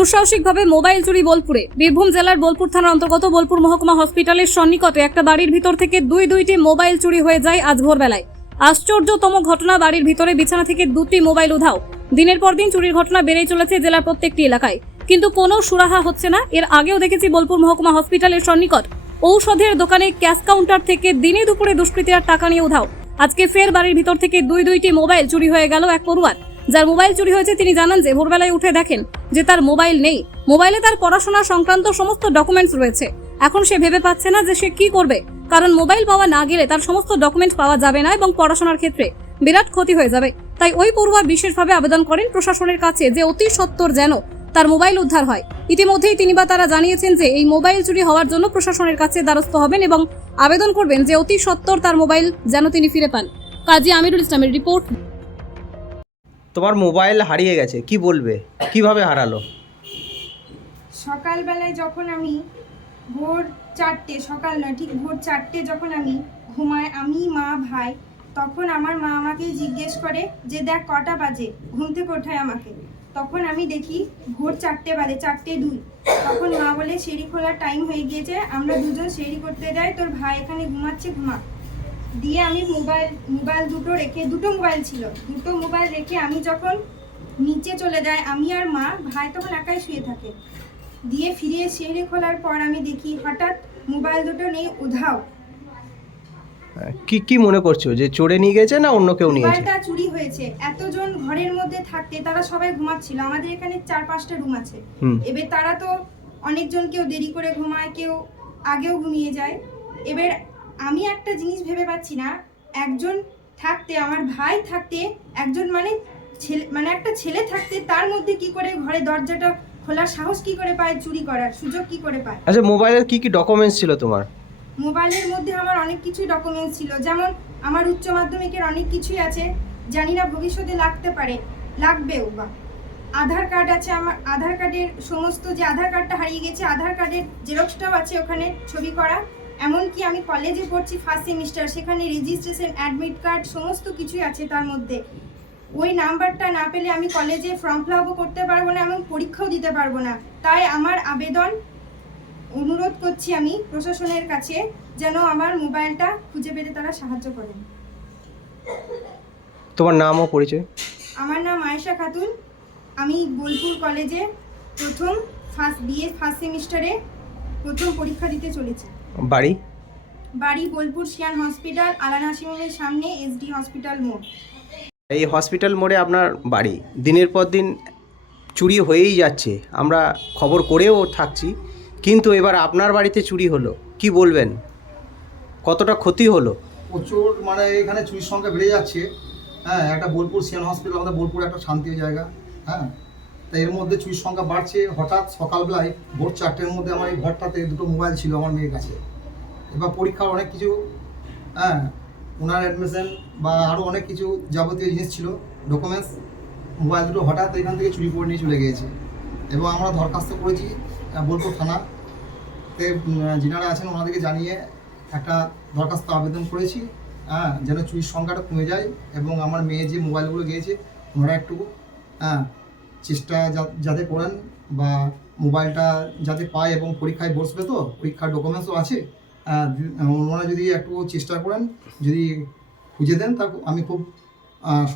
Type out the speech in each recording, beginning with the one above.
দুঃসাহসিকভাবে mobile চুরি বোলপুরে। বীরভূম জেলার বোলপুর থানার অন্তর্গত বোলপুর মহকুমা হসপিটালের সন্নিকটে একটা বাড়ির ভিতর থেকে দুই দুইটি মোবাইল চুরি হয়ে যায় আজ ভোরবেলায়। আশ্চর্যতম ঘটনা, বাড়ির ভিতরে বিছানা থেকে দুটি মোবাইল উধাও। দিনের পর দিন চুরির ঘটনা বেড়েই চলেছে জেলার প্রত্যেকটি এলাকায়। কিন্তু কোনো সুরাহা হচ্ছে না, এর আগেও দেখেছি বোলপুর মহকুমা হসপিটালের সন্নিকট। ঔষধের দোকানে ক্যাশ কাউন্টার থেকে দিনে দুপুরে দুষ্কৃতীরা টাকা নিয়ে উধাও। আজকে ফের বাড়ির ভিতর থেকে দুই দুইটি মোবাইল চুরি হয়ে গেল এক পড়ুয়ার। যার মোবাইল চুরি হয়েছে, তিনি জানান যে ভোরবেলায় উঠে দেখেন যে তার মোবাইল নেই। মোবাইলে তার পড়াশোনা সংক্রান্ত সমস্ত ডকুমেন্টস রয়েছে। এখন সে ভেবে পাচ্ছে না যে সে কি করবে। কারণ মোবাইল পাওয়া না গেলে তার সমস্ত ডকুমেন্টস পাওয়া যাবে না এবং পড়াশোনার ক্ষেত্রে বিরাট ক্ষতি হয়ে যাবে। তাই ওই পড়ুয়া বিশেষভাবে আবেদন করেন প্রশাসনের কাছে যে অতি সত্বর যেন তার মোবাইল উদ্ধার হয়। ইতিমধ্যেই তিনি বা তারা জানিয়েছেন যে এই মোবাইল চুরি হওয়ার জন্য প্রশাসনের কাছে দ্বারস্থ হবেন এবং আবেদন করবেন যে অতি সত্বর তার মোবাইল যেন তিনি ফিরে পান। কাজী আমিরুল ইসলামের রিপোর্ট তোমার মোবাইল হারিয়ে গেছে, কি বলবে? কীভাবে হারালো? সকালবেলায় যখন আমি ভোর চারটে, সকাল নয়, ঠিক ভোর চারটে যখন আমি ঘুমাই, আমি, মা, ভাই, তখন আমার মা আমাকে জিজ্ঞেস করে যে, দেখ, কটা বাজে? ঘুম থেকে ওঠায় আমাকে। তখন আমি দেখি ভোর চারটে বাজে, চারটে দুই। তখন মা বলে, সিঁড়ি খোলার টাইম হয়ে গিয়েছে, আমরা দুজন সিঁড়ি করতে যাই, তোর ভাই এখানে ঘুমাচ্ছে, ঘুমা। দিয়ে আমি মোবাইল মোবাইল দুটো রেখে দুটো মোবাইল ছিল। দুটো মোবাইল রেখে আমি যখন নিচে চলে যাই আমি আর মা ভাই তখন একাই শুয়ে থাকে। দিয়ে ফিরে সিঁড়ি খোলার পর আমি দেখি হঠাৎ মোবাইল দুটো নেই উধাও। কি কি মনে করছ? যে চোরে নিয়ে গেছে না অন্য কেউ নিয়েছে মোবাইলটা চুরি হয়েছে। এতজন ঘরের মধ্যে থাকতে তারা সবাই ঘুমাচ্ছিল। আমাদের এখানে চার পাঁচটা রুম আছে। এবার তারা তো অনেকজন কেউ দেরি করে ঘুমায় কেউ আগেও ঘুমিয়ে যায়। এবার আমি একটা জিনিস ভেবে পাচ্ছি না। একজন থাকতে আমার ভাই থাকতে একজন মানে ছেলে মানে একটা ছেলে থাকতে তার মধ্যে কি করে ঘরে দরজাটা খোলার সাহস কি করে পায় চুরি করার সুযোগ কি করে পায়? আচ্ছা মোবাইলের কি কি ডকুমেন্টস ছিল তোমার? মোবাইলের মধ্যে আমার অনেক কিছুই ডকুমেন্টস ছিল। যেমন আমার উচ্চ মাধ্যমিকের অনেক কিছুই আছে। জানি না ভবিষ্যতে লাগতে পারে। লাগবেও বা। আধার কার্ড আছে আমার আধার কার্ডের সমস্ত যে আধার কার্ডটা হারিয়ে গেছে আধার কার্ডের জেরক্সটাও আছে ওখানে ছবি করা। এমনকি আমি কলেজে পড়ছি ফার্স্ট সেমিস্টার সেখানে রেজিস্ট্রেশন অ্যাডমিট কার্ড সমস্ত কিছুই আছে তার মধ্যে। ওই নাম্বারটা না পেলে আমি কলেজে ফর্ম ফিল আপও করতে পারব না এবং পরীক্ষাও দিতে পারব না। তাই আমার আবেদন অনুরোধ করছি আমি প্রশাসনের কাছে যেন আমার মোবাইলটা খুঁজে পেতে তারা সাহায্য করেন। তোমার নাম ও পরিচয়? আমার নাম আয়েশা খাতুন। আমি বোলপুর কলেজে প্রথম ফার্স্ট বিএ ফার্স্ট সেমিস্টারে প্রথম পরীক্ষা দিতে চলেছি। বাড়ি? বাড়ি বোলপুর শিয়ান হসপিটাল আলান হাসিমের সামনে এসডি হসপিটাল মোড়। এই হসপিটাল মোড়ে আপনার বাড়ি। দিনের পর দিন চুরি হয়েই যাচ্ছে। আমরা খবর করেও থাকছি কিন্তু এবার আপনার বাড়িতে চুরি হলো। কি বলবেন? কতটা ক্ষতি হলো? প্রচুর মানে এখানে চুরির সংখ্যা বেড়ে যাচ্ছে। হ্যাঁ একটা বোলপুর সিয়ান হসপিটাল আমাদের বোলপুর একটা শান্তির জায়গা। হ্যাঁ তা এর মধ্যে চুরির সংখ্যা বাড়ছে। হঠাৎ সকালবেলায় ভোর চারটের মধ্যে আমার এই ঘরটাতে দুটো মোবাইল ছিল আমার মেয়ের কাছে। এবার পরীক্ষার অনেক কিছু হ্যাঁ ওনার অ্যাডমিশন বা আরও অনেক কিছু যাবতীয় জিনিস ছিল ডকুমেন্টস মোবাইল দুটো হঠাৎ এখান থেকে চুরি করে নিয়ে চলে গিয়েছে। এবং আমরা দরখাস্ত করেছি বোলপুর থানা তে উম, যিনারা আছেন ওনাদেরকে জানিয়ে একটা দরখাস্ত আবেদন করেছি হ্যাঁ যেন চুরির সংখ্যাটা কমে যায়। এবং আমার মেয়ে যে মোবাইলগুলো গিয়েছে ওনারা একটু হ্যাঁ চেষ্টা যাতে করেন বা মোবাইলটা যাতে পায় এবং পরীক্ষায় বসবে তো পরীক্ষার ডকুমেন্টসও আছে ওনারা যদি একটু চেষ্টা করেন যদি খুঁজে দেন তা আমি খুব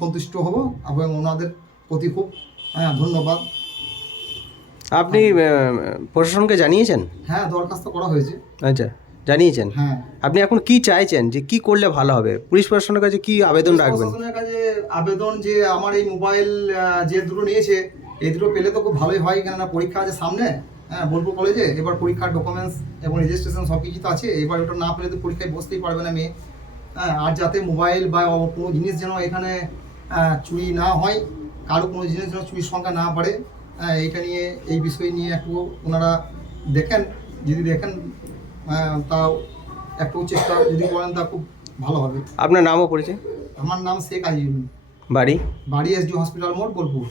সন্তুষ্ট হব এবং ওনাদের প্রতি খুব হ্যাঁ ধন্যবাদ। আপনি প্রশাসনকে জানিয়েছেন? হ্যাঁ দরখাস্ত করা হয়েছে। আচ্ছা জানিয়েছেন? হ্যাঁ। আপনি এখন কি চাইছেন যে কি করলে ভালো হবে? পুলিশ প্রশাসনের কাছে কি আবেদন রাখবেন? প্রশাসনের কাছে আবেদন যে আমার এই মোবাইল যে দুটো নিয়েছে এই দুটো পেলে তো খুব ভালোই হয় কেননা পরীক্ষা আছে সামনে হ্যাঁ বোলপুর কলেজে এবার পরীক্ষার ডকুমেন্টস এবং রেজিস্ট্রেশন সব কিছু তো আছে এবার ওটা না পেলে তো পরীক্ষায় বসতেই পারবে না মেয়ে হ্যাঁ আর যাতে মোবাইল বা কোনো জিনিস যেন এখানে চুরি না হয় কারও কোনো জিনিস যেন চুরির সংখ্যা না বাড়ে হ্যাঁ এইটা নিয়ে এই বিষয় নিয়ে একটু ওনারা দেখেন যদি দেখেন আহ, তাও একটু চেষ্টা যদি করেন তা খুব ভালো হবে। আপনার নামও পরিচয় আমার নাম শেখ আজিজুল বাড়ি? বাড়ি এসডি হসপিটাল মোড় বোলপুর।